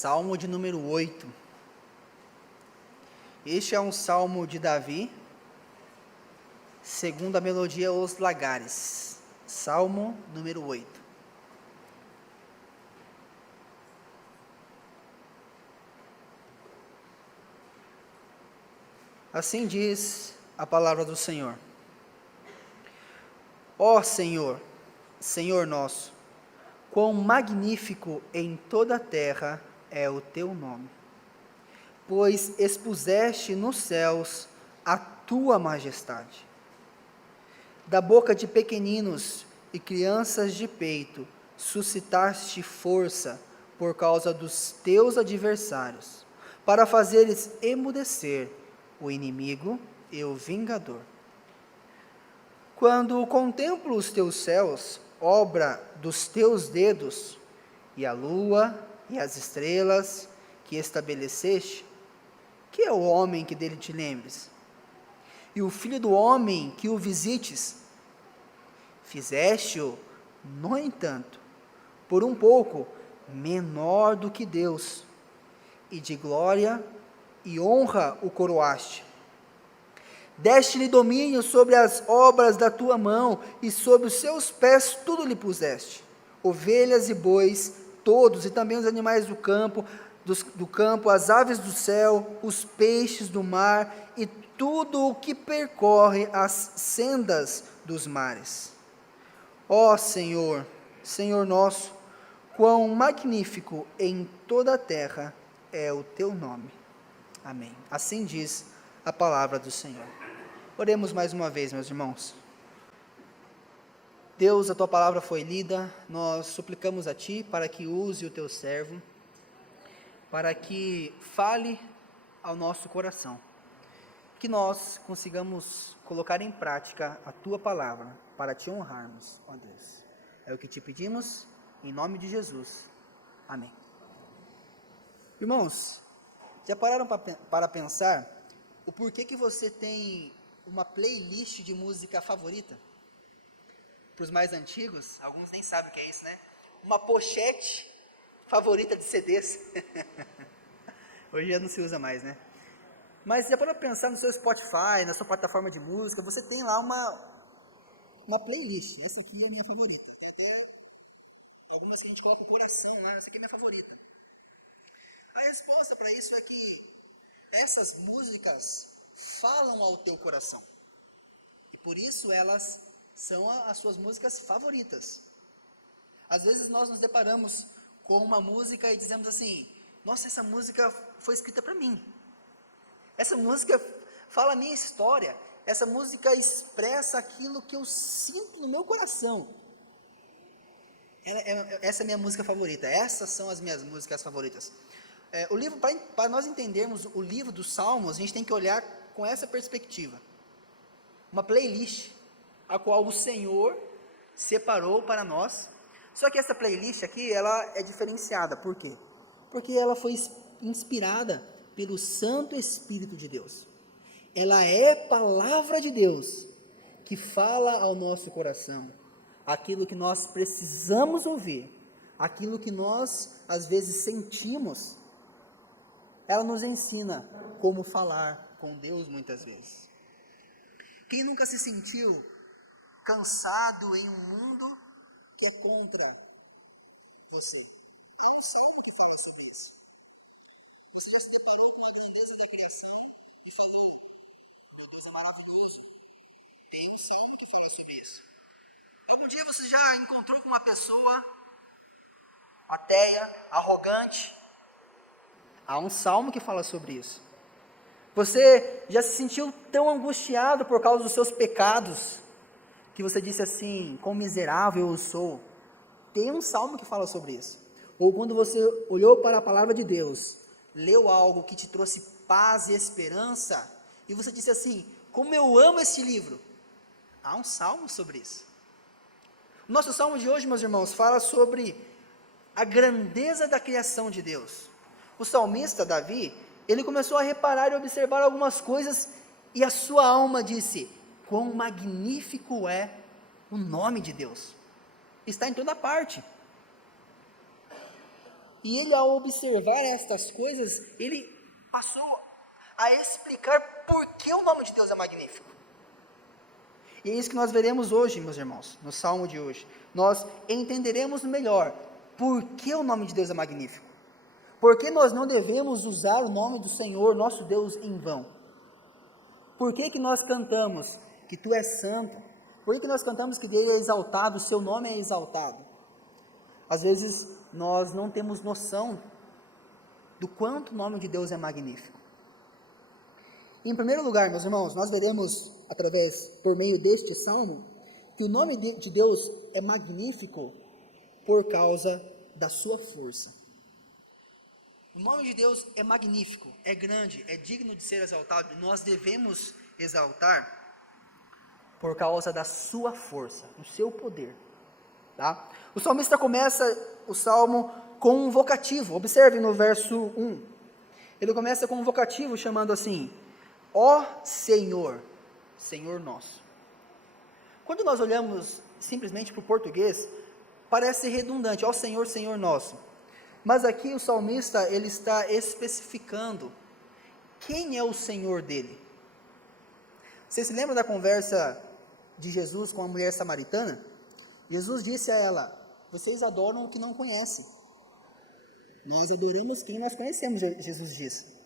Salmo de número 8. Este é um salmo de Davi, segundo a melodia Os Lagares. Salmo número 8. Assim diz a palavra do Senhor. Ó Senhor, Senhor nosso, quão magnífico em toda a terra é o teu nome, pois expuseste nos céus a tua majestade. Da boca de pequeninos e crianças de peito, suscitaste força por causa dos teus adversários, para fazeres emudecer o inimigo e o vingador. Quando contemplo os teus céus, obra dos teus dedos, e a lua e as estrelas que estabeleceste, que é o homem que dele te lembres? E o filho do homem que o visites? Fizeste-o, no entanto, por um pouco menor do que Deus, e de glória e honra o coroaste. Deste-lhe domínio sobre as obras da tua mão, e sobre os seus pés tudo lhe puseste, ovelhas e bois, todos, e também os animais do campo, as aves do céu, os peixes do mar, e tudo o que percorre as sendas dos mares. Ó Senhor, Senhor nosso, quão magnífico em toda a terra é o teu nome. Amém. Assim diz a palavra do Senhor. Oremos mais uma vez, meus irmãos. Deus, a tua palavra foi lida, nós suplicamos a ti para que use o teu servo, para que fale ao nosso coração, que nós consigamos colocar em prática a tua palavra, para te honrarmos, ó Deus. É o que te pedimos, em nome de Jesus. Amém. Irmãos, já pararam para pensar o porquê que você tem uma playlist de música favorita? Para os mais antigos, alguns nem sabem o que é isso, né? Uma pochete favorita de CDs. Hoje já não se usa mais, né? Mas já para pensar no seu Spotify, na sua plataforma de música, você tem lá uma playlist. Essa aqui é a minha favorita. Tem até algumas que a gente coloca o coração lá, essa aqui é a minha favorita. A resposta para isso é que essas músicas falam ao teu coração. E por isso elas são as suas músicas favoritas. Às vezes nós nos deparamos com uma música e dizemos assim: nossa, essa música foi escrita para mim. Essa música fala a minha história. Essa música expressa aquilo que eu sinto no meu coração. Essa é a minha música favorita. Essas são as minhas músicas favoritas. O livro, para nós entendermos o livro dos Salmos, a gente tem que olhar com essa perspectiva. Uma playlist, a qual o Senhor separou para nós. Só que essa playlist aqui, ela é diferenciada. Por quê? Porque ela foi inspirada pelo Santo Espírito de Deus. Ela é palavra de Deus, que fala ao nosso coração aquilo que nós precisamos ouvir, aquilo que nós, às vezes, sentimos. Ela nos ensina como falar com Deus muitas vezes. Quem nunca se sentiu cansado em um mundo que é contra você? Há um salmo que fala sobre isso. Você se deparou com a grandeza da criação e falou: meu Deus é maravilhoso. Tem um salmo que fala sobre isso. Algum dia você já encontrou com uma pessoa ateia, arrogante? Há um salmo que fala sobre isso. Você já se sentiu tão angustiado por causa dos seus pecados, que você disse assim: quão miserável eu sou? Tem um salmo que fala sobre isso. Ou quando você olhou para a palavra de Deus, leu algo que te trouxe paz e esperança, e você disse assim: como eu amo esse livro. Há um salmo sobre isso. O nosso salmo de hoje, meus irmãos, fala sobre a grandeza da criação de Deus. O salmista Davi, ele começou a reparar e observar algumas coisas, e a sua alma disse: quão magnífico é o nome de Deus. Está em toda parte. E ele, ao observar estas coisas, ele passou a explicar por que o nome de Deus é magnífico. E é isso que nós veremos hoje, meus irmãos, no Salmo de hoje. Nós entenderemos melhor por que o nome de Deus é magnífico. Por que nós não devemos usar o nome do Senhor, nosso Deus, em vão? Por que que nós cantamos que Tu és santo? Por que que nós cantamos que Deus é exaltado, o Seu nome é exaltado? Às vezes nós não temos noção do quanto o nome de Deus é magnífico. Em primeiro lugar, meus irmãos, nós veremos, por meio deste salmo, que o nome de Deus é magnífico por causa da sua força. O nome de Deus é magnífico, é grande, é digno de ser exaltado. Nós devemos exaltar por causa da sua força, do seu poder. Tá? O salmista começa o salmo com um vocativo. Observe no verso 1. Ele começa com um vocativo chamando assim: ó Senhor, Senhor nosso. Quando nós olhamos simplesmente para o português, parece redundante, ó Senhor, Senhor nosso. Mas aqui o salmista, ele está especificando quem é o Senhor dele. Você se lembra da conversa de Jesus com a mulher samaritana? Jesus disse a ela: vocês adoram o que não conhecem. Nós adoramos quem nós conhecemos, Jesus disse.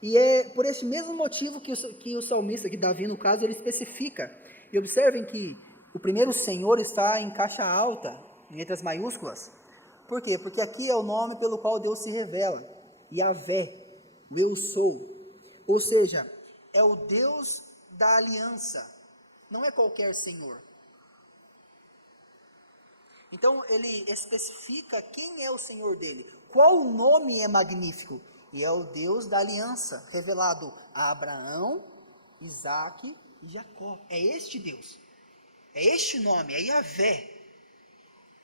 E é por este mesmo motivo que o salmista, que Davi no caso, ele especifica. E observem que o primeiro Senhor está em caixa alta, em letras maiúsculas. Por quê? Porque aqui é o nome pelo qual Deus se revela. Yahvé, o eu sou. Ou seja, é o Deus da aliança. Não é qualquer Senhor. Então ele especifica quem é o Senhor dele. Qual nome é magnífico? E é o Deus da aliança, revelado a Abraão, Isaque e Jacó. É este Deus. É este nome, é Yahvé.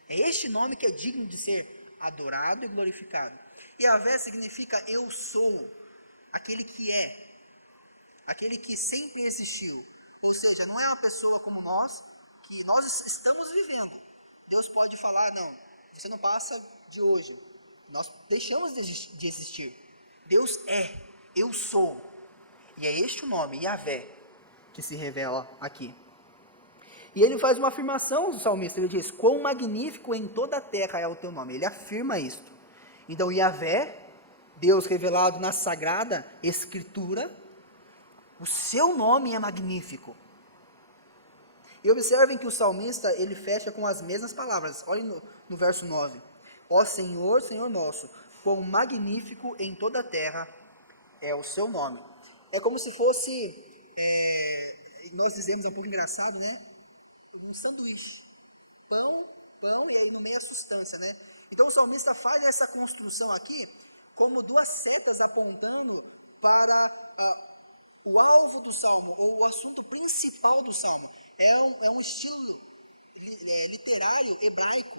É este nome que é digno de ser adorado e glorificado. Yahvé significa eu sou, aquele que é, aquele que sempre existiu. Ou seja, não é uma pessoa como nós, que nós estamos vivendo. Deus pode falar: não, você não passa de hoje. Nós deixamos de existir. Deus é, eu sou. E é este o nome, Yahvé, que se revela aqui. E ele faz uma afirmação, o salmista, ele diz: quão magnífico em toda a terra é o teu nome. Ele afirma isto. Então Yahvé, Deus revelado na Sagrada Escritura, o seu nome é magnífico. E observem que o salmista, ele fecha com as mesmas palavras. Olhem no verso 9. Ó Senhor, Senhor nosso, quão magnífico em toda a terra é o seu nome. É como se fosse, nós dizemos, é um pouco engraçado, né? Um sanduíche. Pão e aí no meio a substância, né? Então o salmista faz essa construção aqui como duas setas apontando para o alvo do salmo, ou o assunto principal do salmo. É um estilo literário hebraico,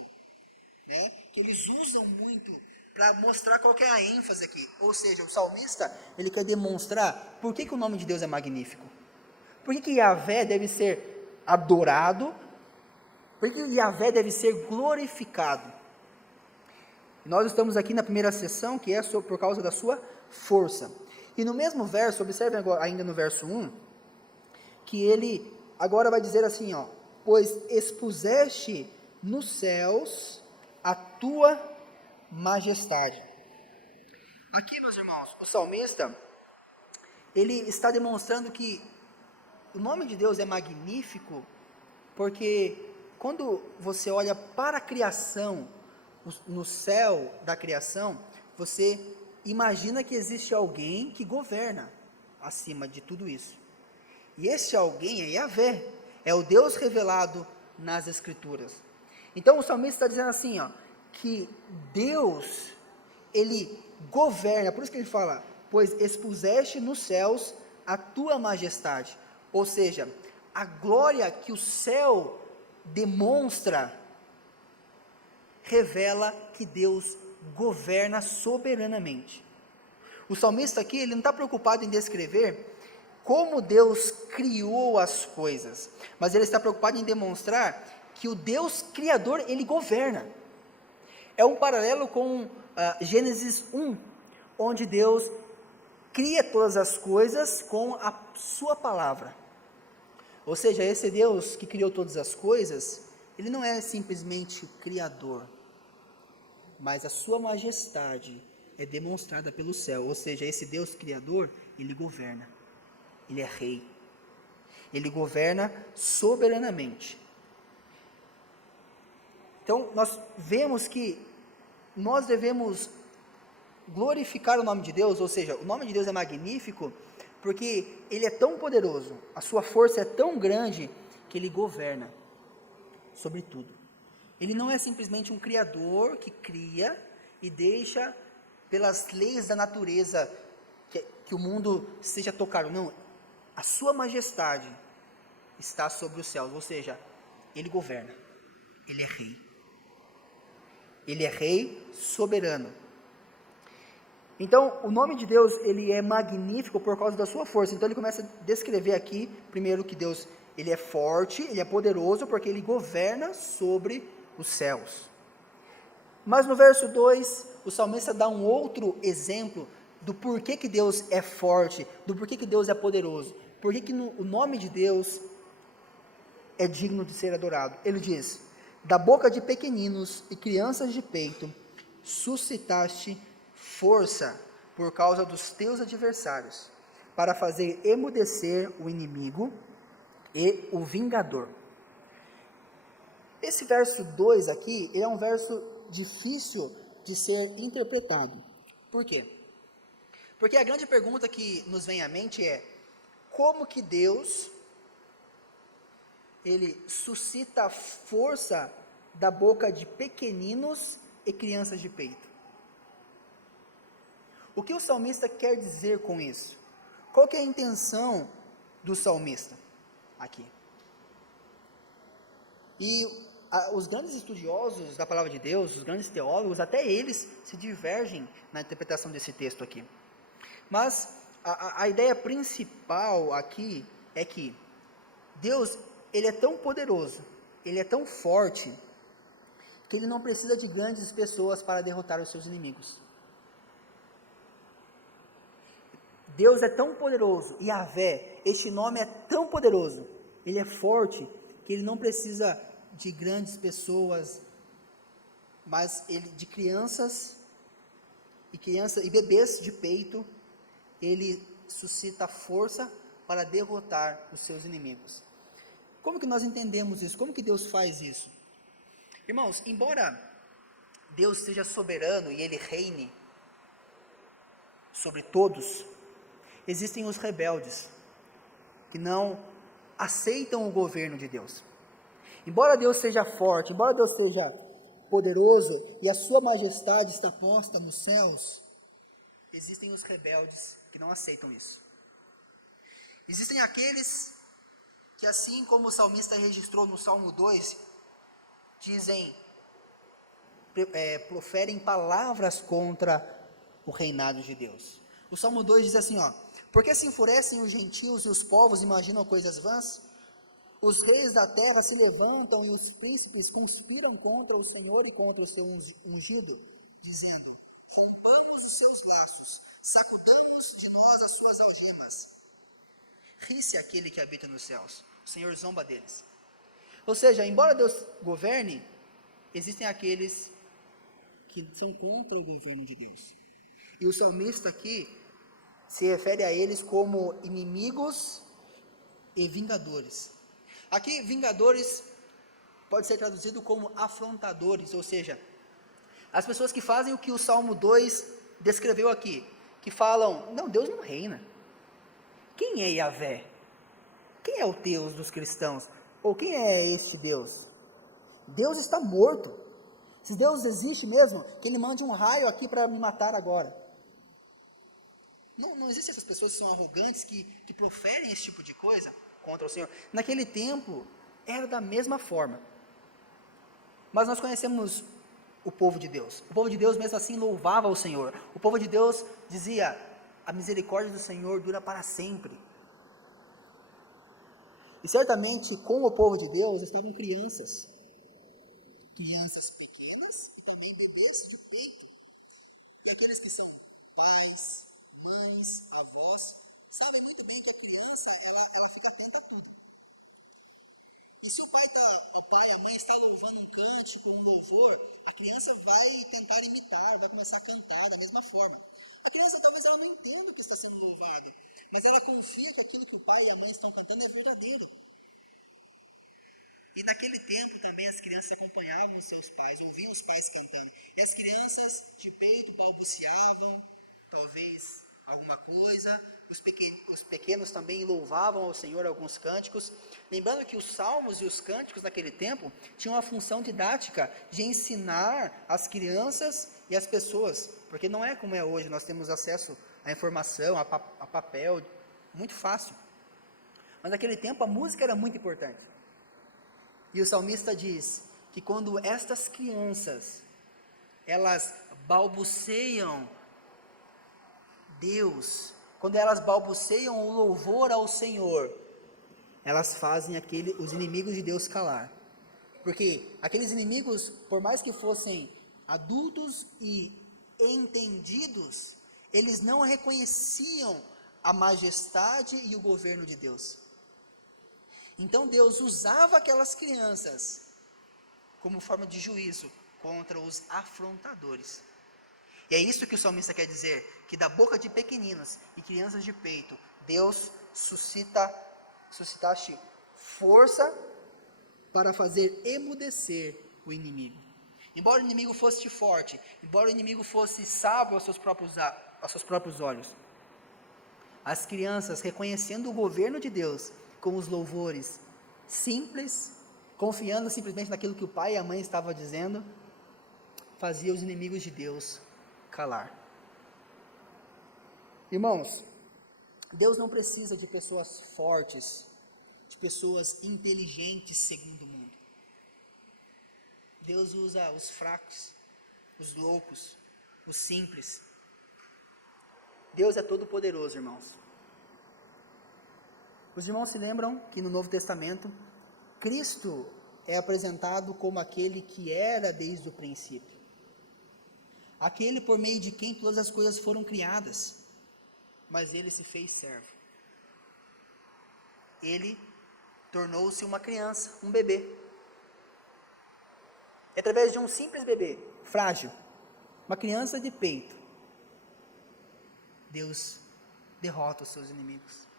né, que eles usam muito para mostrar qual que é a ênfase aqui. Ou seja, o salmista, ele quer demonstrar por que o nome de Deus é magnífico. Por que Yahvé deve ser adorado? Por que Yahvé deve ser glorificado? Nós estamos aqui na primeira sessão, que é por causa da sua força. E no mesmo verso, observe agora, ainda no verso 1, que ele agora vai dizer assim, ó: pois expuseste nos céus a tua majestade. Aqui, meus irmãos, o salmista, ele está demonstrando que o nome de Deus é magnífico, porque quando você olha para a criação, no céu da criação, você imagina que existe alguém que governa acima de tudo isso. E esse alguém é Yahvé, é o Deus revelado nas Escrituras. Então o salmista está dizendo assim, ó, que Deus, ele governa, por isso que ele fala, pois expuseste nos céus a tua majestade. Ou seja, a glória que o céu demonstra, revela que Deus governa soberanamente. O salmista aqui, ele não está preocupado em descrever como Deus criou as coisas, mas ele está preocupado em demonstrar que o Deus criador, ele governa. É um paralelo com Gênesis 1, onde Deus cria todas as coisas com a sua palavra. Ou seja, esse Deus que criou todas as coisas, ele não é simplesmente o Criador, mas a sua majestade é demonstrada pelo céu. Ou seja, esse Deus Criador, ele governa, ele é rei, ele governa soberanamente. Então, nós vemos que nós devemos glorificar o nome de Deus, ou seja, o nome de Deus é magnífico, porque ele é tão poderoso, a sua força é tão grande, que ele governa sobre tudo. Ele não é simplesmente um criador que cria e deixa pelas leis da natureza que o mundo seja tocado. Não, a sua majestade está sobre os céus, ou seja, ele governa, ele é rei. Ele é rei soberano. Então, o nome de Deus, ele é magnífico por causa da sua força. Então, ele começa a descrever aqui, primeiro, que Deus, ele é forte, ele é poderoso, porque ele governa sobre os céus. Mas no verso 2, o salmista dá um outro exemplo do porquê que Deus é forte, do porquê que Deus é poderoso, porquê que o nome de Deus é digno de ser adorado. Ele diz: da boca de pequeninos e crianças de peito, suscitaste força por causa dos teus adversários, para fazer emudecer o inimigo e o vingador. Esse verso 2 aqui, ele é um verso difícil de ser interpretado. Por quê? Porque a grande pergunta que nos vem à mente é: como que Deus, ele suscita força da boca de pequeninos e crianças de peito? O que o salmista quer dizer com isso? Qual que é a intenção do salmista aqui? E os grandes estudiosos da palavra de Deus, os grandes teólogos, até eles se divergem na interpretação desse texto aqui. Mas a ideia principal aqui é que Deus, ele é tão poderoso, ele é tão forte, que ele não precisa de grandes pessoas para derrotar os seus inimigos. Deus é tão poderoso, Yahvé, este nome é tão poderoso, ele é forte, que ele não precisa de grandes pessoas, mas ele, de crianças e bebês de peito, ele suscita força para derrotar os seus inimigos. Como que nós entendemos isso? Como que Deus faz isso? Irmãos, embora Deus seja soberano e ele reine sobre todos, existem os rebeldes, que não aceitam o governo de Deus. Embora Deus seja forte, embora Deus seja poderoso, e a sua majestade está posta nos céus, existem os rebeldes que não aceitam isso. Existem aqueles que, assim como o salmista registrou no Salmo 2, dizem, proferem palavras contra o reinado de Deus. O Salmo 2 diz assim, porque se enfurecem os gentios e os povos imaginam coisas vãs? Os reis da terra se levantam e os príncipes conspiram contra o Senhor e contra o seu ungido, dizendo, rompamos os seus laços, sacudamos de nós as suas algemas. Ri-se aquele que habita nos céus, o Senhor zomba deles. Ou seja, embora Deus governe, existem aqueles que são contra o governo de Deus. E o salmista aqui se refere a eles como inimigos e vingadores. Aqui, vingadores pode ser traduzido como afrontadores, ou seja, as pessoas que fazem o que o Salmo 2 descreveu aqui, que falam, não, Deus não reina. Quem é Yahvé? Quem é o Deus dos cristãos? Ou quem é este Deus? Deus está morto. Se Deus existe mesmo, que Ele mande um raio aqui para me matar agora. Não existem essas pessoas que são arrogantes, que proferem esse tipo de coisa contra o Senhor. Naquele tempo, era da mesma forma. Mas nós conhecemos o povo de Deus. O povo de Deus mesmo assim louvava o Senhor. O povo de Deus dizia, a misericórdia do Senhor dura para sempre. E certamente com o povo de Deus estavam crianças pequenas e também bebês cabeça de peito, e aqueles que são pais, mães, avós, sabem muito bem que a criança, ela fica atenta a tudo. E se o pai, a mãe está louvando um cântico, um louvor, a criança vai tentar imitar, vai começar a cantar da mesma forma. A criança talvez ela não entenda o que está sendo louvado, mas ela confia que aquilo que o pai e a mãe estão cantando é verdadeiro. E naquele tempo também as crianças acompanhavam os seus pais, ouviam os pais cantando. E as crianças de peito balbuciavam, talvez alguma coisa. Os pequenos também louvavam ao Senhor alguns cânticos. Lembrando que os salmos e os cânticos naquele tempo tinham a função didática de ensinar as crianças e as pessoas. Porque não é como é hoje, nós temos acesso à informação, a papel, muito fácil. Mas naquele tempo a música era muito importante. E o salmista diz que quando estas crianças, elas balbuciam Deus, quando elas balbuciam o louvor ao Senhor, elas fazem os inimigos de Deus calar. Porque aqueles inimigos, por mais que fossem adultos e entendidos, eles não reconheciam a majestade e o governo de Deus. Então Deus usava aquelas crianças como forma de juízo contra os afrontadores. E é isso que o salmista quer dizer, que da boca de pequeninos e crianças de peito, Deus suscitaste força para fazer emudecer o inimigo. Embora o inimigo fosse forte, embora o inimigo fosse sábio aos seus próprios olhos, as crianças, reconhecendo o governo de Deus com os louvores simples, confiando simplesmente naquilo que o pai e a mãe estavam dizendo, fazia os inimigos de Deus calar. Irmãos, Deus não precisa de pessoas fortes, de pessoas inteligentes segundo o mundo. Deus usa os fracos, os loucos, os simples. Deus é todo poderoso, irmãos. Os irmãos se lembram que no Novo Testamento, Cristo é apresentado como aquele que era desde o princípio. Aquele por meio de quem todas as coisas foram criadas. Mas ele se fez servo. Ele tornou-se uma criança, um bebê. Através de um simples bebê, frágil, uma criança de peito, Deus derrota os seus inimigos.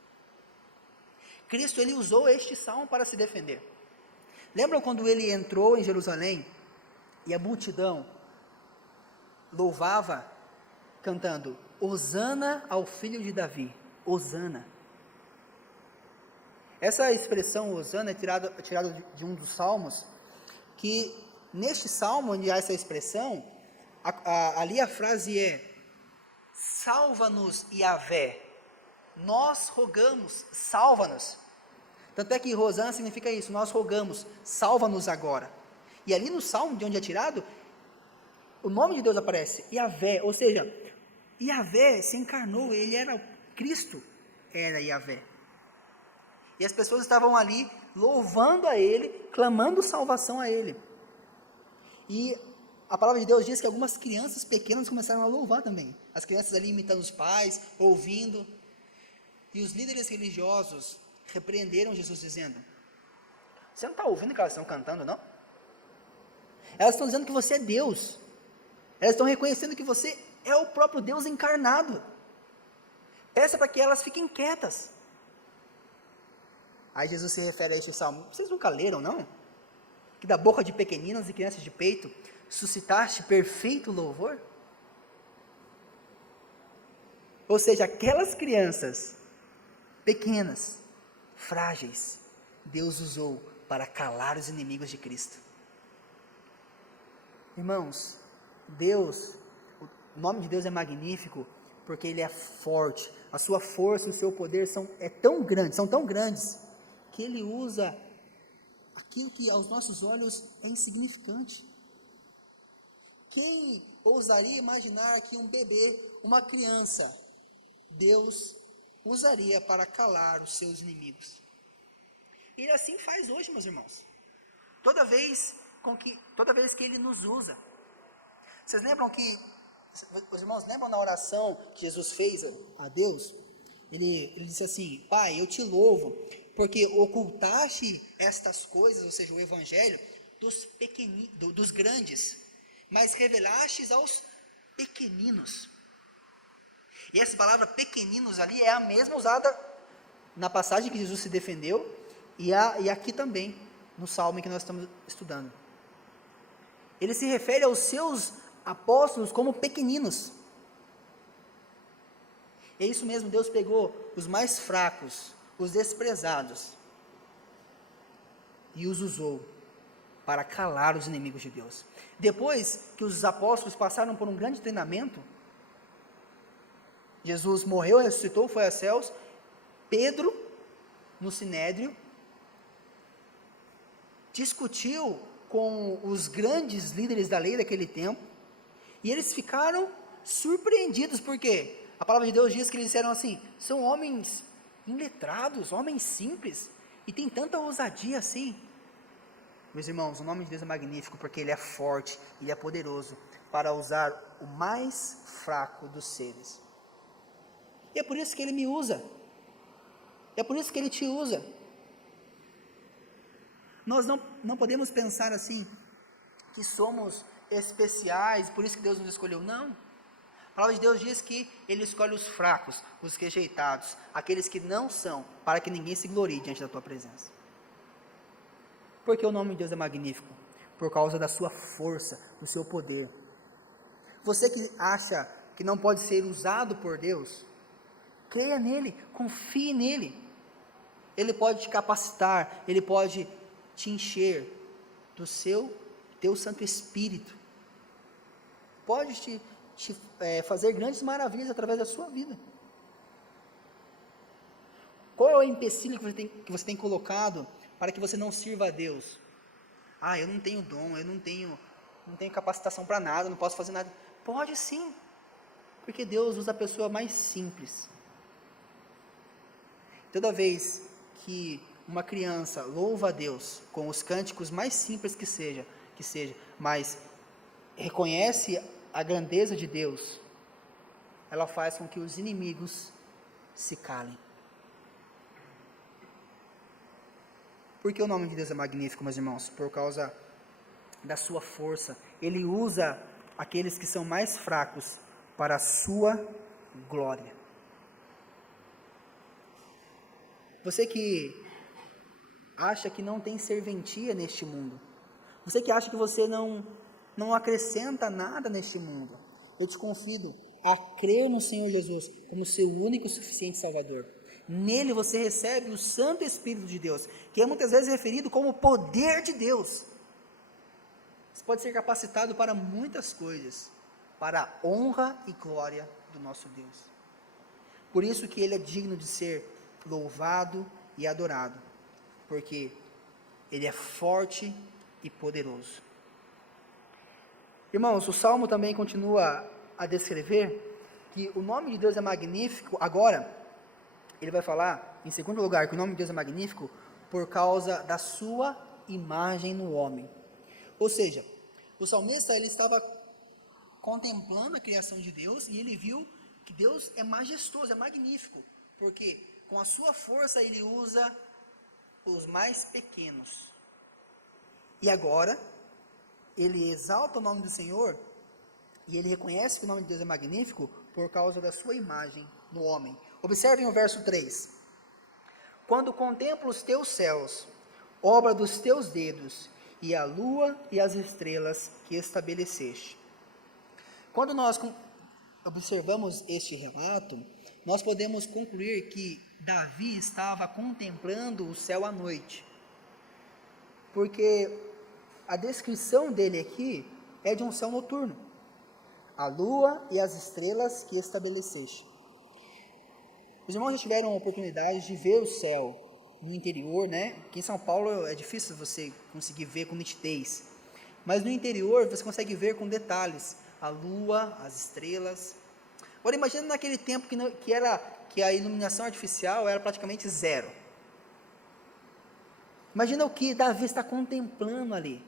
Cristo, ele usou este salmo para se defender. Lembram quando ele entrou em Jerusalém e a multidão louvava, cantando, Hosana ao filho de Davi, Hosana. Essa expressão Hosana é tirada de um dos salmos, que neste salmo, onde há essa expressão, ali a frase é, salva-nos, Yahvé, nós rogamos, salva-nos. Tanto é que Hosana significa isso, nós rogamos, salva-nos agora. E ali no salmo, de onde é tirado, o nome de Deus aparece, Yahvé, ou seja, Yahvé se encarnou, ele era Cristo, era Yahvé. E as pessoas estavam ali louvando a ele, clamando salvação a ele. E a palavra de Deus diz que algumas crianças pequenas começaram a louvar também. As crianças ali imitando os pais, ouvindo. E os líderes religiosos repreenderam Jesus dizendo, você não está ouvindo o que elas estão cantando, não? Elas estão dizendo que você é Deus. Elas estão reconhecendo que você é o próprio Deus encarnado. Peça para que elas fiquem quietas. Aí Jesus se refere a este salmo. Vocês nunca leram, não? Que da boca de pequeninos e crianças de peito suscitaste perfeito louvor? Ou seja, aquelas crianças pequenas, frágeis, Deus usou para calar os inimigos de Cristo. Irmãos, Deus, o nome de Deus é magnífico, porque Ele é forte, a sua força e o seu poder são tão grandes, que Ele usa aquilo que aos nossos olhos é insignificante. Quem ousaria imaginar que um bebê, uma criança, Deus usaria para calar os seus inimigos? Ele assim faz hoje, meus irmãos. Toda vez que Ele nos usa. Vocês lembram que, os irmãos lembram na oração que Jesus fez a Deus? Ele disse assim: Pai, eu te louvo, porque ocultaste estas coisas, ou seja, o evangelho, dos grandes, mas revelaste aos pequeninos. E essa palavra pequeninos ali é a mesma usada na passagem que Jesus se defendeu, e aqui também, no salmo que nós estamos estudando. Ele se refere aos seus apóstolos como pequeninos. É isso mesmo, Deus pegou os mais fracos, os desprezados, e os usou para calar os inimigos de Deus. Depois que os apóstolos passaram por um grande treinamento, Jesus morreu, ressuscitou, foi aos céus. Pedro, no Sinédrio, discutiu com os grandes líderes da lei daquele tempo, e eles ficaram surpreendidos, porque a palavra de Deus diz que eles disseram assim: são homens iletrados, homens simples, e tem tanta ousadia assim. Meus irmãos, o nome de Deus é magnífico, porque Ele é forte, Ele é poderoso, para usar o mais fraco dos seres. E é por isso que Ele me usa, é por isso que Ele te usa. Nós não podemos pensar assim, que somos especiais, por isso que Deus nos escolheu. Não. A palavra de Deus diz que Ele escolhe os fracos, os rejeitados, aqueles que não são, para que ninguém se glorie diante da tua presença. Porque o nome de Deus é magnífico? Por causa da sua força, do seu poder. Você que acha que não pode ser usado por Deus, creia nele, confie nele. Ele pode te capacitar, Ele pode te encher do teu Santo Espírito. Pode te fazer grandes maravilhas através da sua vida. Qual é o empecilho que você tem colocado para que você não sirva a Deus? Eu não tenho dom, eu não tenho capacitação para nada, não posso fazer nada. Pode sim, porque Deus usa a pessoa mais simples. Toda vez que uma criança louva a Deus com os cânticos mais simples que seja, mas reconhece a grandeza de Deus, ela faz com que os inimigos se calem. Por que o nome de Deus é magnífico, meus irmãos? Por causa da sua força. Ele usa aqueles que são mais fracos para a sua glória. Você que acha que não tem serventia neste mundo, você que acha que você não acrescenta nada neste mundo, eu te convido a crer no Senhor Jesus como seu único e suficiente Salvador. Nele você recebe o Santo Espírito de Deus, que é muitas vezes referido como poder de Deus. Você pode ser capacitado para muitas coisas, para a honra e glória do nosso Deus. Por isso que Ele é digno de ser louvado e adorado, porque Ele é forte e poderoso. Irmãos, o Salmo também continua a descrever que o nome de Deus é magnífico. Agora, ele vai falar, em segundo lugar, que o nome de Deus é magnífico por causa da sua imagem no homem. Ou seja, o salmista ele estava contemplando a criação de Deus e ele viu que Deus é majestoso, é magnífico, porque com a sua força ele usa os mais pequenos. E agora, ele exalta o nome do Senhor e ele reconhece que o nome de Deus é magnífico por causa da sua imagem no homem. Observem o verso 3. Quando contemplo os teus céus, obra dos teus dedos, e a lua e as estrelas que estabeleceste. Quando nós observamos este relato, nós podemos concluir que Davi estava contemplando o céu à noite, porque a descrição dele aqui é de um céu noturno. A lua e as estrelas que estabeleceste. Os irmãos já tiveram a oportunidade de ver o céu no interior, né? Aqui em São Paulo é difícil você conseguir ver com nitidez, mas no interior você consegue ver com detalhes a lua, as estrelas. Agora imagina naquele tempo que a iluminação artificial era praticamente zero. Imagina o que Davi está contemplando ali.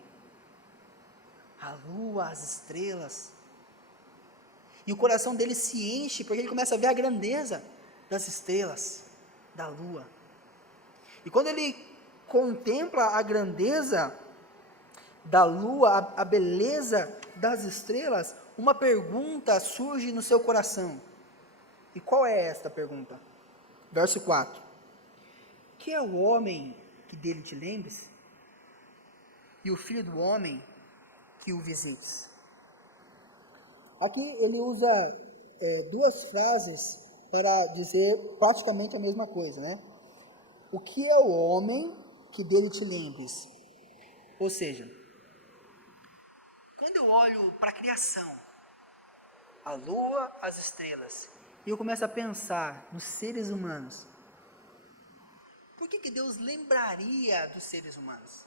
A lua, as estrelas. E o coração dele se enche, porque ele começa a ver a grandeza das estrelas, da lua. E quando ele contempla a grandeza da lua, a beleza das estrelas, uma pergunta surge no seu coração. E qual é esta pergunta? Verso 4. Que é o homem que dele te lembres? E o filho do homem que o visites? Aqui ele usa duas frases para dizer praticamente a mesma coisa, né? O que é o homem que dele te lembres? Ou seja, quando eu olho para a criação, a lua, as estrelas, e eu começo a pensar nos seres humanos, por que Deus lembraria dos seres humanos?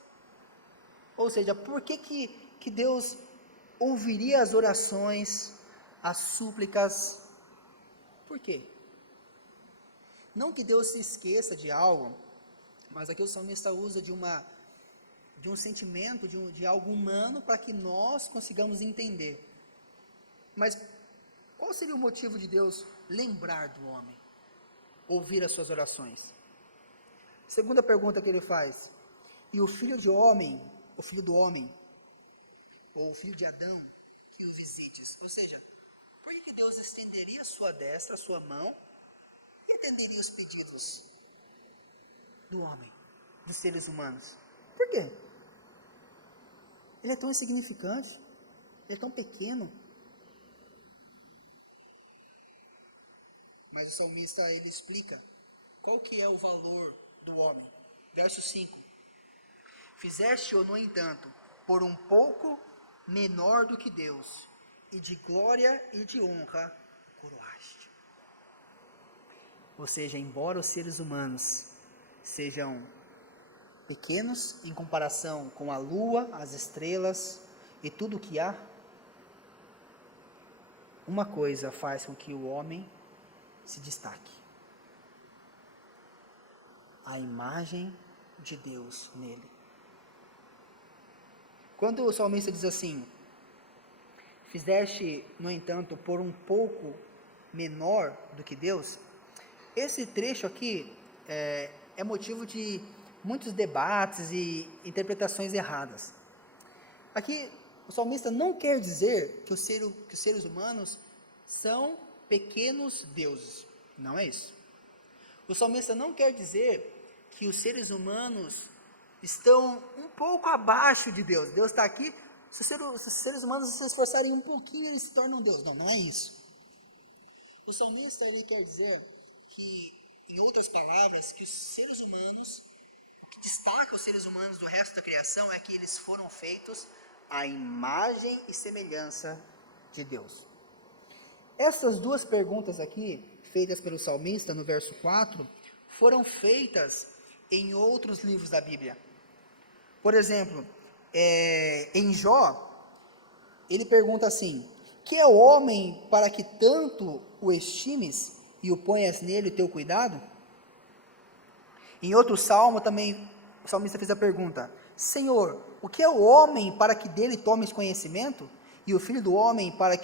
Ou seja, por que Deus ouviria as orações, as súplicas? Por quê? Não que Deus se esqueça de algo, mas aqui o salmista usa de um sentimento, de algo humano, para que nós consigamos entender. Mas qual seria o motivo de Deus lembrar do homem? Ouvir as suas orações? Segunda pergunta que ele faz: e o filho do homem, ou o filho de Adão, que o visites? Ou seja, por que Deus estenderia a sua destra, a sua mão, e atenderia os pedidos do homem, dos seres humanos? Por quê? Ele é tão insignificante, ele é tão pequeno. Mas o salmista, ele explica qual que é o valor do homem. Verso 5. Fizeste-o, no entanto, por um pouco menor do que Deus, e de glória e de honra o coroaste. Ou seja, embora os seres humanos sejam pequenos em comparação com a lua, as estrelas e tudo o que há, uma coisa faz com que o homem se destaque: a imagem de Deus nele. Quando o salmista diz assim: fizeste, no entanto, por um pouco menor do que Deus, esse trecho aqui é motivo de muitos debates e interpretações erradas. Aqui o salmista não quer dizer que os seres humanos são pequenos deuses. Não é isso. O salmista não quer dizer que os seres humanos estão um pouco abaixo de Deus. Deus está aqui, se os seres humanos se esforçarem um pouquinho, eles se tornam Deus. Não, não é isso. O salmista, ele quer dizer que, em outras palavras, que os seres humanos, o que destaca os seres humanos do resto da criação é que eles foram feitos à imagem e semelhança de Deus. Essas duas perguntas aqui, feitas pelo salmista no verso 4, foram feitas em outros livros da Bíblia. Por exemplo, em Jó, ele pergunta assim: que é o homem para que tanto o estimes e o ponhas nele o teu cuidado? Em outro salmo também, o salmista fez a pergunta: Senhor, o que é o homem para que dele tomes conhecimento? E o filho do homem para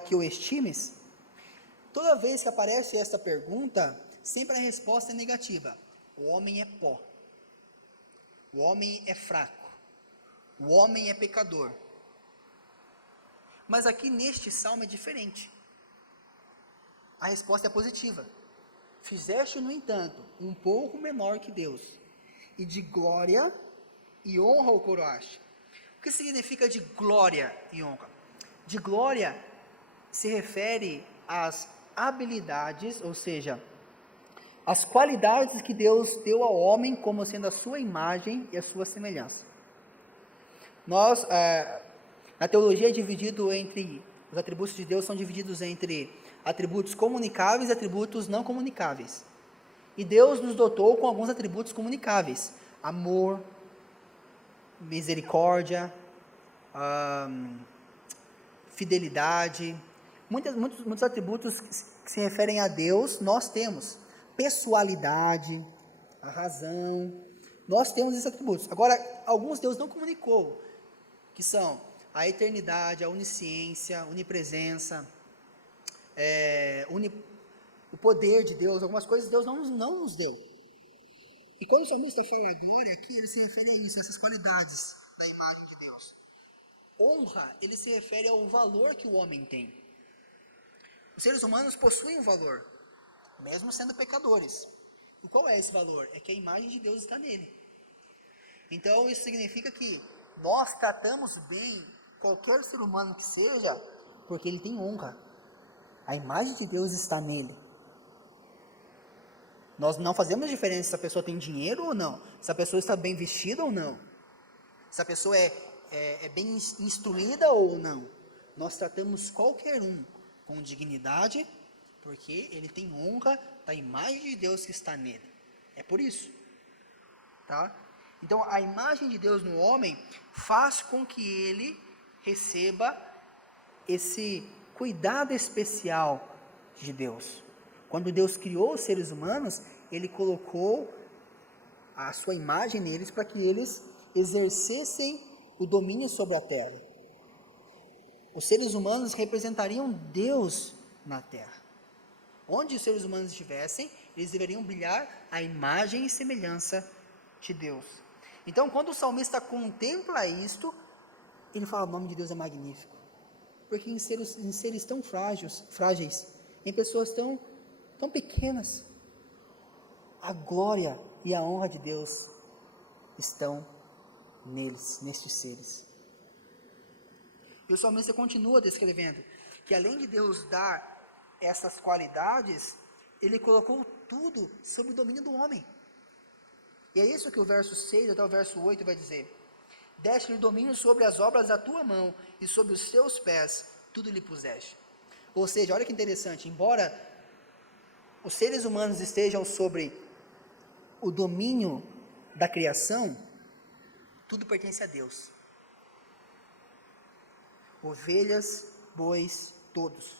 que o estimes? Toda vez que aparece esta pergunta, sempre a resposta é negativa. O homem é pó. O homem é fraco. O homem é pecador. Mas aqui neste salmo é diferente. A resposta é positiva. Fizeste, no entanto, um pouco menor que Deus, e de glória e honra o coroaste. O que significa de glória e honra? De glória se refere às habilidades, ou seja, as qualidades que Deus deu ao homem como sendo a sua imagem e a sua semelhança. Nós, na teologia é dividido entre, os atributos de Deus são divididos entre atributos comunicáveis e atributos não comunicáveis. E Deus nos dotou com alguns atributos comunicáveis: amor, misericórdia, fidelidade. Muitos atributos que se referem a Deus nós temos. Pessoalidade, a razão, nós temos esses atributos. Agora, alguns Deus não comunicou, que são a eternidade, a onisciência, a onipresença, o poder de Deus, algumas coisas Deus não nos deu. E quando o salmista fala glória aqui, ele se refere a isso, a essas qualidades da imagem de Deus. Honra, ele se refere ao valor que o homem tem. Os seres humanos possuem um valor, mesmo sendo pecadores. E qual é esse valor? É que a imagem de Deus está nele. Então isso significa que nós tratamos bem qualquer ser humano que seja, porque ele tem honra. A imagem de Deus está nele. Nós não fazemos diferença se a pessoa tem dinheiro ou não, se a pessoa está bem vestida ou não, se a pessoa é bem instruída ou não. Nós tratamos qualquer um com dignidade, porque ele tem honra da imagem de Deus que está nele. É por isso. Tá? Então, a imagem de Deus no homem faz com que ele receba esse cuidado especial de Deus. Quando Deus criou os seres humanos, Ele colocou a sua imagem neles para que eles exercessem o domínio sobre a terra. Os seres humanos representariam Deus na terra. Onde os seres humanos estivessem, eles deveriam brilhar a imagem e semelhança de Deus. Então, quando o salmista contempla isto, ele fala: o nome de Deus é magnífico. Porque em seres tão frágeis, em pessoas tão pequenas, a glória e a honra de Deus estão neles, nestes seres. E o salmista continua descrevendo que além de Deus dar essas qualidades, ele colocou tudo sob o domínio do homem. E é isso que o verso 6 até o verso 8 vai dizer: deste-lhe domínio sobre as obras da tua mão, e sobre os seus pés tudo lhe puseste. Ou seja, olha que interessante, embora os seres humanos estejam sobre o domínio da criação, tudo pertence a Deus. Ovelhas, bois, todos.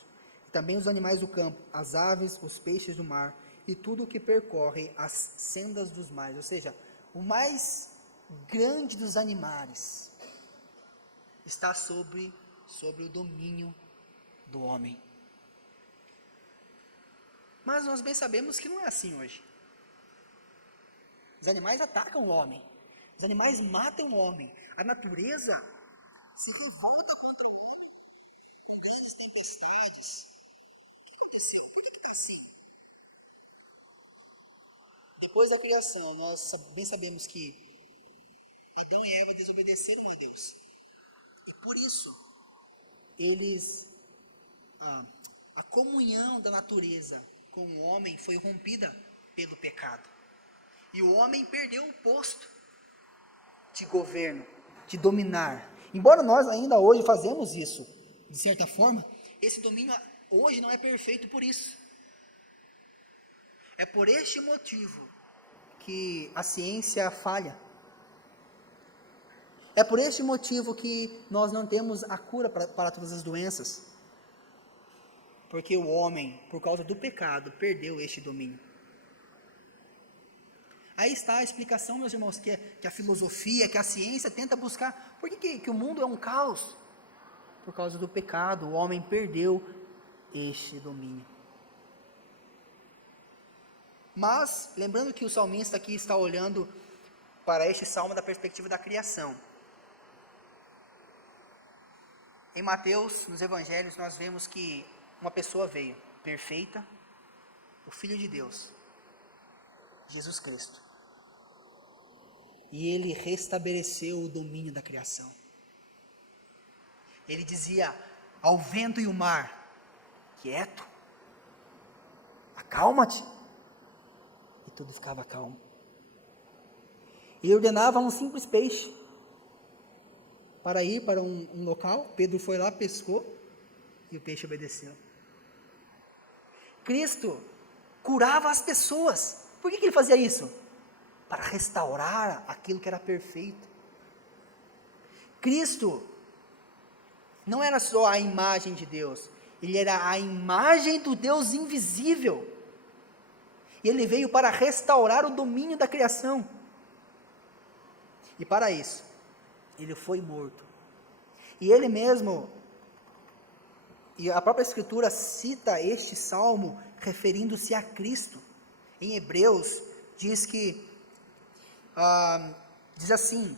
Também os animais do campo, as aves, os peixes do mar, e tudo o que percorre as sendas dos mares. Ou seja, o mais grande dos animais está sobre o domínio do homem. Mas nós bem sabemos que não é assim hoje. Os animais atacam o homem. Os animais matam o homem. A natureza se revolta contra o homem. As tempestades que aconteceram, por que assim? Depois da criação, nós bem sabemos que Adão e Eva desobedeceram a Deus. E por isso, a comunhão da natureza com o homem foi rompida pelo pecado. E o homem perdeu o posto de governo, de dominar. Embora nós ainda hoje fazemos isso, de certa forma, esse domínio hoje não é perfeito por isso. É por este motivo que a ciência falha. É por este motivo que nós não temos a cura para todas as doenças. Porque o homem, por causa do pecado, perdeu este domínio. Aí está a explicação, meus irmãos, que a filosofia, que a ciência tenta buscar. Por que o mundo é um caos? Por causa do pecado, o homem perdeu este domínio. Mas, lembrando que o salmista aqui está olhando para este salmo da perspectiva da criação. Em Mateus, nos evangelhos, nós vemos que uma pessoa veio, perfeita, o Filho de Deus, Jesus Cristo. E ele restabeleceu o domínio da criação. Ele dizia ao vento e ao mar: quieto, acalma-te. E tudo ficava calmo. Ele ordenava a um simples peixe para ir para um local. Pedro foi lá, pescou, e o peixe obedeceu. Cristo curava as pessoas. Por que ele fazia isso? Para restaurar aquilo que era perfeito. Cristo não era só a imagem de Deus, ele era a imagem do Deus invisível. E ele veio para restaurar o domínio da criação. E para isso, ele foi morto. E ele mesmo E a própria Escritura cita este salmo referindo-se a Cristo. Em Hebreus, diz assim: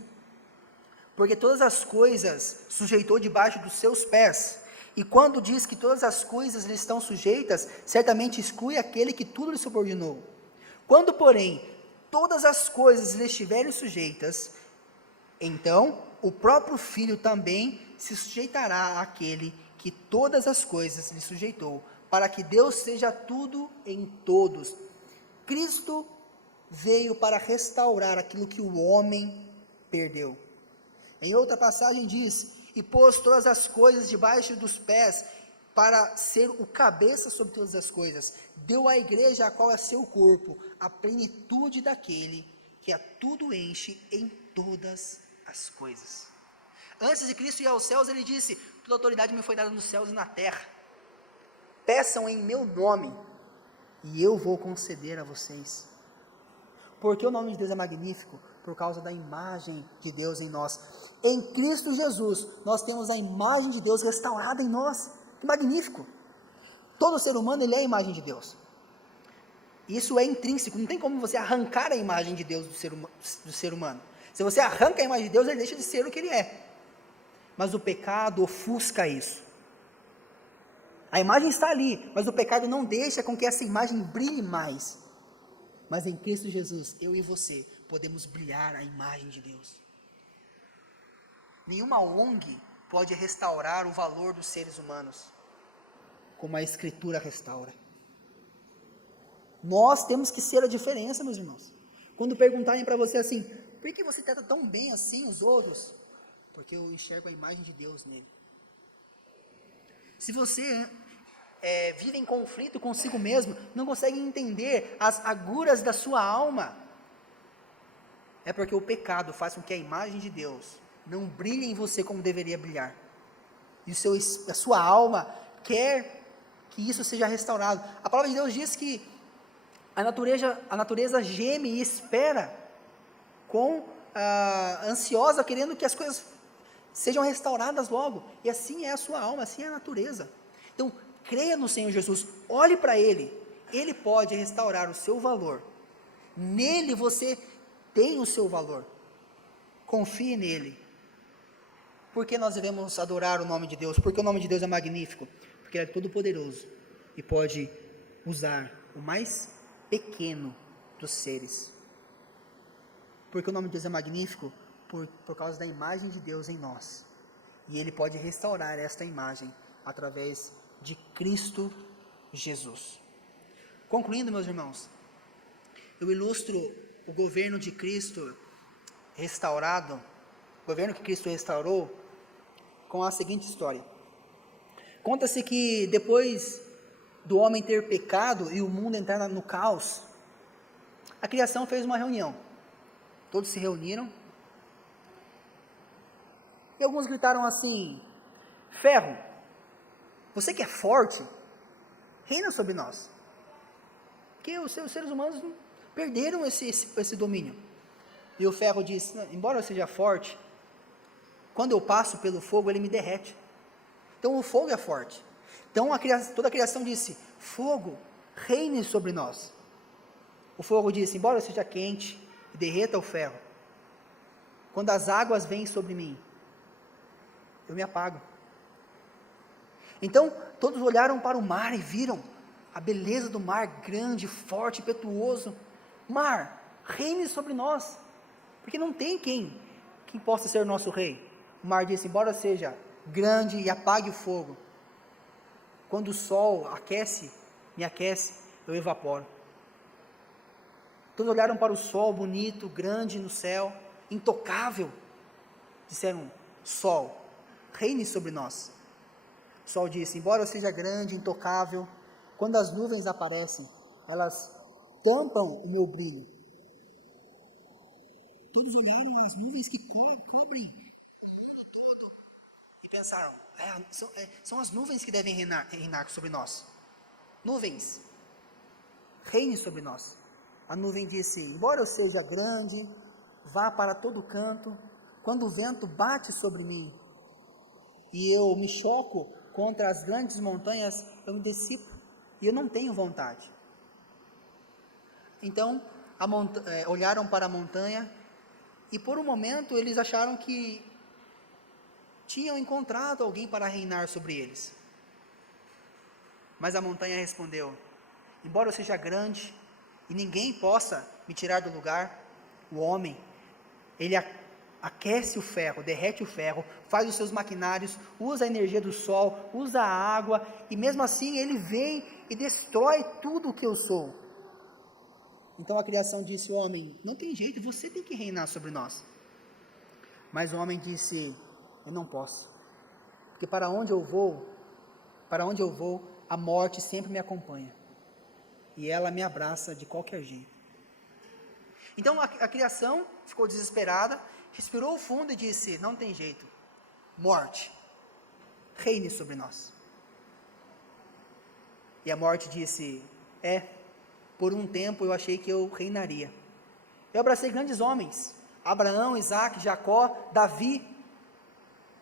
porque todas as coisas sujeitou debaixo dos seus pés. E quando diz que todas as coisas lhe estão sujeitas, certamente exclui aquele que tudo lhe subordinou. Quando, porém, todas as coisas lhe estiverem sujeitas, então o próprio Filho também se sujeitará àquele que todas as coisas lhe sujeitou, para que Deus seja tudo em todos. Cristo veio para restaurar aquilo que o homem perdeu. Em outra passagem diz: e pôs todas as coisas debaixo dos pés, para ser o cabeça sobre todas as coisas. Deu à igreja, a qual é seu corpo, a plenitude daquele que a tudo enche em todas as coisas. Antes de Cristo ir aos céus, ele disse: toda autoridade me foi dada nos céus e na terra. Peçam em meu nome, e eu vou conceder a vocês. Porque o nome de Deus é magnífico? Por causa da imagem de Deus em nós. Em Cristo Jesus, nós temos a imagem de Deus restaurada em nós. Que magnífico! Todo ser humano, ele é a imagem de Deus. Isso é intrínseco, não tem como você arrancar a imagem de Deus do ser humano. Se você arranca a imagem de Deus, ele deixa de ser o que ele é. Mas o pecado ofusca isso. A imagem está ali, mas o pecado não deixa com que essa imagem brilhe mais. Mas em Cristo Jesus, eu e você podemos brilhar a imagem de Deus. Nenhuma ONG pode restaurar o valor dos seres humanos, como a Escritura restaura. Nós temos que ser a diferença, meus irmãos. Quando perguntarem para você assim: por que você trata tão bem assim os outros? Porque eu enxergo a imagem de Deus nele. Se você vive em conflito consigo mesmo, não consegue entender as agruras da sua alma, é porque o pecado faz com que a imagem de Deus não brilhe em você como deveria brilhar. E a sua alma quer que isso seja restaurado. A palavra de Deus diz que a natureza geme e espera ansiosa, querendo que as coisas sejam restauradas logo. E assim é a sua alma, assim é a natureza. Então, creia no Senhor Jesus, olhe para Ele. Ele pode restaurar o seu valor. Nele você tem o seu valor. Confie nele. Por que nós devemos adorar o nome de Deus? Porque o nome de Deus é magnífico. Porque Ele é todo poderoso e pode usar o mais pequeno dos seres. Porque o nome de Deus é magnífico por causa da imagem de Deus em nós. E Ele pode restaurar esta imagem através de Cristo Jesus. Concluindo, meus irmãos, eu ilustro o governo de Cristo restaurado, o governo que Cristo restaurou, com a seguinte história. Conta-se que depois do homem ter pecado e o mundo entrar no caos, a criação fez uma reunião. Todos se reuniram e alguns gritaram assim: ferro, você que é forte, reina sobre nós. Porque os seres humanos perderam esse domínio. E o ferro disse: embora eu seja forte, quando eu passo pelo fogo, ele me derrete. Então o fogo é forte. Então toda a criação disse: fogo, reine sobre nós. O fogo disse: embora eu seja quente e derreta o ferro, quando as águas vêm sobre mim, eu me apago. Então todos olharam para o mar e viram a beleza do mar, grande, forte, impetuoso. Mar, reine sobre nós, porque não tem quem possa ser o nosso rei. O mar disse: embora eu seja grande e apague o fogo, quando o sol me aquece, eu evaporo. Todos olharam para o sol bonito, grande no céu, intocável. Disseram: sol, reine sobre nós. O sol disse: embora eu seja grande, intocável, quando as nuvens aparecem, elas tampam o meu brilho. Todos olharam as nuvens que cobrem o mundo todo e pensaram: são as nuvens que devem reinar sobre nós. Nuvens, reine sobre nós. A nuvem disse: embora eu seja grande, vá para todo canto, quando o vento bate sobre mim e eu me choco contra as grandes montanhas, eu me dissipo, e eu não tenho vontade. Então, olharam para a montanha, e por um momento eles acharam que tinham encontrado alguém para reinar sobre eles. Mas a montanha respondeu: embora eu seja grande, e ninguém possa me tirar do lugar, o homem, ele aquece o ferro, derrete o ferro, faz os seus maquinários, usa a energia do sol, usa a água, e mesmo assim ele vem e destrói tudo o que eu sou. Então a criação disse: homem, não tem jeito, você tem que reinar sobre nós. Mas o homem disse: eu não posso, porque para onde eu vou, a morte sempre me acompanha, e ela me abraça de qualquer jeito. Então a criação ficou desesperada, respirou fundo e disse: não tem jeito, morte, reine sobre nós. E a morte disse: por um tempo eu achei que eu reinaria. Eu abracei grandes homens, Abraão, Isaac, Jacó, Davi,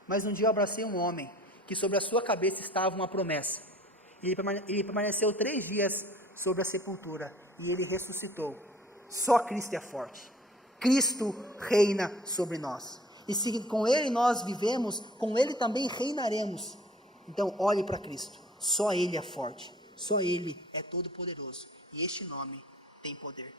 mas um dia eu abracei um homem, que sobre a sua cabeça estava uma promessa. Ele permaneceu 3 dias sobre a sepultura, e ele ressuscitou. Só Cristo é forte. Cristo reina sobre nós. E se com Ele nós vivemos, com Ele também reinaremos. Então olhe para Cristo. Só Ele é forte. Só Ele é todo poderoso. E este nome tem poder.